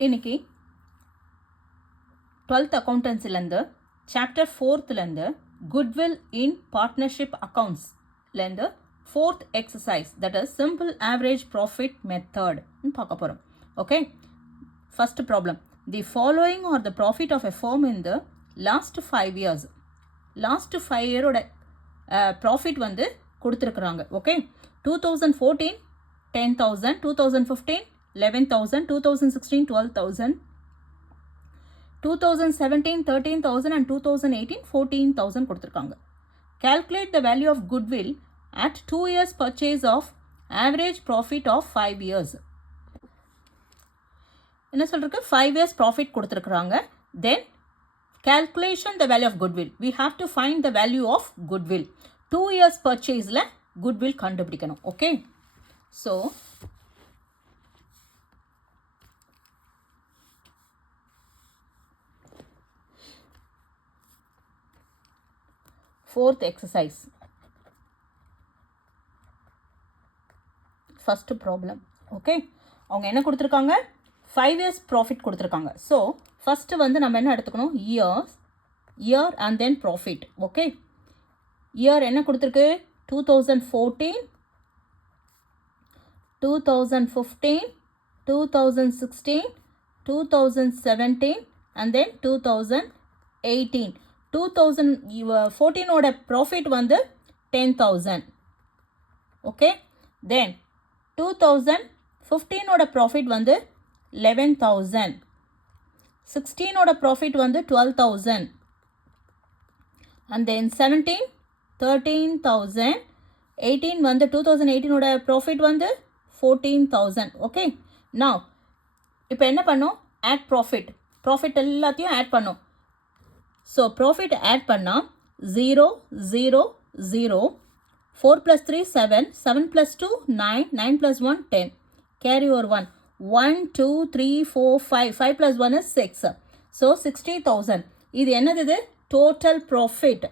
இன்னைக்கு 12th அக்கௌண்டன்சிலேருந்து chapter 4லேருந்து குட்வில் இன் பார்ட்னர்ஷிப் அக்கௌண்ட்ஸ்லேருந்து 4th exercise that is simple average profit மெத்தட்னு பார்க்க போகிறோம். Okay, first problem. The following are the profit of a firm in the last 5 years. Last 5 இயரோட profit வந்து கொடுத்துருக்குறாங்க. ஓகே, 2014 10,000, 2015 11,000, 2016 12,000, 2017 13,000 and 2018 14,000 கொடுத்துருக்காங்க. Calculate the value of goodwill at 2 years purchase of average profit of 5 years. என்ன சொல்றதுக்கு 5 years profit கொடுத்துருக்குறாங்க. Then calculation the value of goodwill. We have to find the value of goodwill. 2 years purchaseல goodwill கண்டுபிடிக்கணும். Okay, so fourth exercise, first problem. Okay, அவங்க என்ன கொடுத்துருக்காங்க? 5 years profit கொடுத்துருக்காங்க. So first வந்து நம்ம என்ன எடுத்துக்கணும்? Year and then profit. Okay, year என்ன கொடுத்துருக்கு? 2014, 2015, 2016, 2017 and then 2018. 2014 ஓட ப்ராஃபிட் வந்து 10,000. ஓகே, தென் 2015 ஓட ப்ராஃபிட் வந்து 11,000. 16 ஓட ப்ராஃபிட் வந்து 12,000 and then 17 13,000. 18 வந்து 2018 ஓட ப்ராஃபிட் வந்து 14,000. ஓகே, now இப்போ என்ன பண்ணோம்? ஆட் ப்ராஃபிட் எல்லாத்தையும் ஆட் பண்ணோம். ஸோ ப்ராஃபிட் ஆட் பண்ணால் 0 0 0, 4 + 3 7, 7 + 2 9, 9 + 1 10, carry over 1, 1 2 3 4 5, 5 + 1 is 6. ஸோ 60,000. இது என்னது? இது டோட்டல் ப்ராஃபிட்.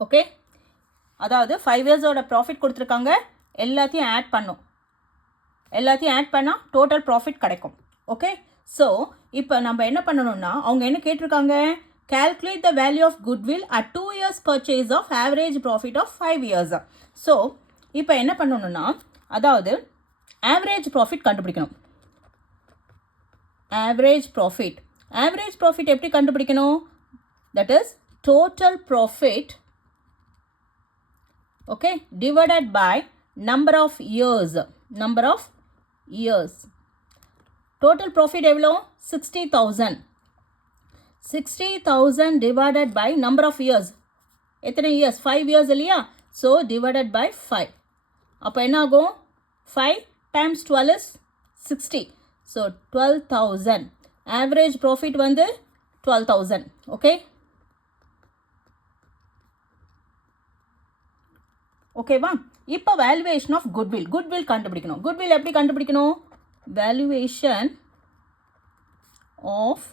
ஓகே, அதாவது 5 இயர்ஸோட ப்ராஃபிட் கொடுத்துருக்காங்க. எல்லாத்தையும் ஆட் பண்ணும். எல்லாத்தையும் ஆட் பண்ணால் டோட்டல் ப்ராஃபிட் கிடைக்கும். ஓகே, ஸோ இப்போ நம்ம என்ன பண்ணணும்னா, அவங்க என்ன கேட்டிருக்காங்க? calculate the value of goodwill at 2 years purchase of average profit of 5 years. So இப்போ என்ன பண்ணணும்னா, அதாவது ஆவரேஜ் ப்ராஃபிட் கண்டுபிடிக்கணும். ஆவரேஜ் ப்ராஃபிட் எப்படி கண்டுபிடிக்கணும்? That is total profit, okay, divided by number of years. Total profit எவ்வளோ? 60,000. 60,000 divided by number of years. எத்தனை years? 5 years இல்லையா? So divided by 5. அப்போ என்ன ஆகும்? 5 times 12 is 60. So 12,000. Average profit வந்து 12,000. ஓகே, ஓகேவா? இப்போ வேல்யூவேஷன் ஆஃப் குட்வில் கண்டுபிடிக்கணும். குட்வில் எப்படி கண்டுபிடிக்கணும்? Valuation of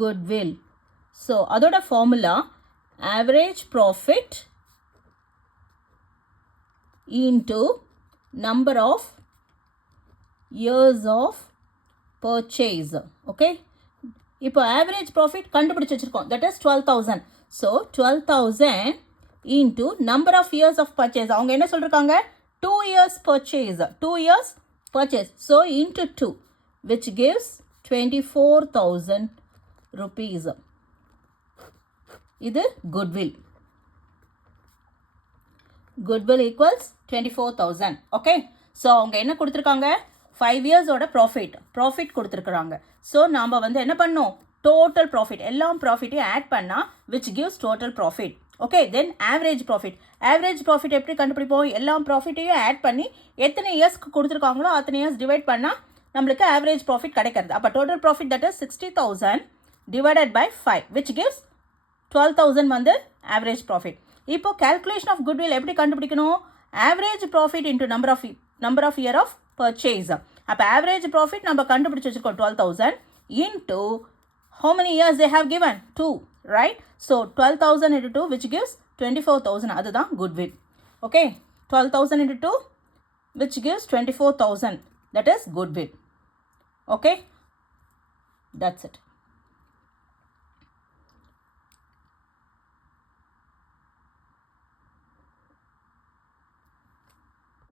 goodwill. ஸோ அதோட formula average profit into number of years of purchase. Okay, இப்போ ஆவரேஜ் ப்ராஃபிட் கண்டுபிடிச்சி வச்சுருக்கோம். That is 12,000. So 12,000 into number of years of purchase. அவங்க என்ன சொல்லிருக்காங்க? 2 years purchase. So into 2, which gives 24,000 rupees. இது goodwill equals 24,000. Okay, so அவங்க என்ன கொடுத்துருக்காங்க? 5 இயர்ஸோட ப்ராஃபிட் கொடுத்துருக்குறாங்க. ஸோ நாம் வந்து என்ன பண்ணோம்? டோட்டல் ப்ராஃபிட், எல்லா ப்ராஃபிட்டையும் ஆட் பண்ணால் which gives total profit. Okay, then average profit எப்படி கண்டுபிடிப்போம்? எல்லா ப்ராஃபிட்டையும் ஆட் பண்ணி எத்தனை இயர்ஸ்க்கு கொடுத்துருக்காங்களோ அத்தனை இயர்ஸ் டிவைட் பண்ணால் நம்மளுக்கு ஆவரேஜ் ப்ராஃபிட் கிடைக்கிறது. அப்போ total profit that is 60,000 divided by 5 which gives 12,000 வந்து ஆவரேஜ் ப்ராஃபிட். இப்போ கேல்குலேஷன் ஆஃப் குட்வில் எப்படி கண்டுபிடிக்கணும்? Average profit into number of year of purchase. அப்போ ஆவரேஜ் ப்ராஃபிட் நம்ம கண்டுபிடிச்சி வச்சுருக்கோம் 12,000 into how many years they have given? 2, right? So 12,000 into 2 which gives 24,000. அதுதான் goodwill. Okay, 12,000 into 2 which gives 24,000. That is goodwill. Okay, that's it.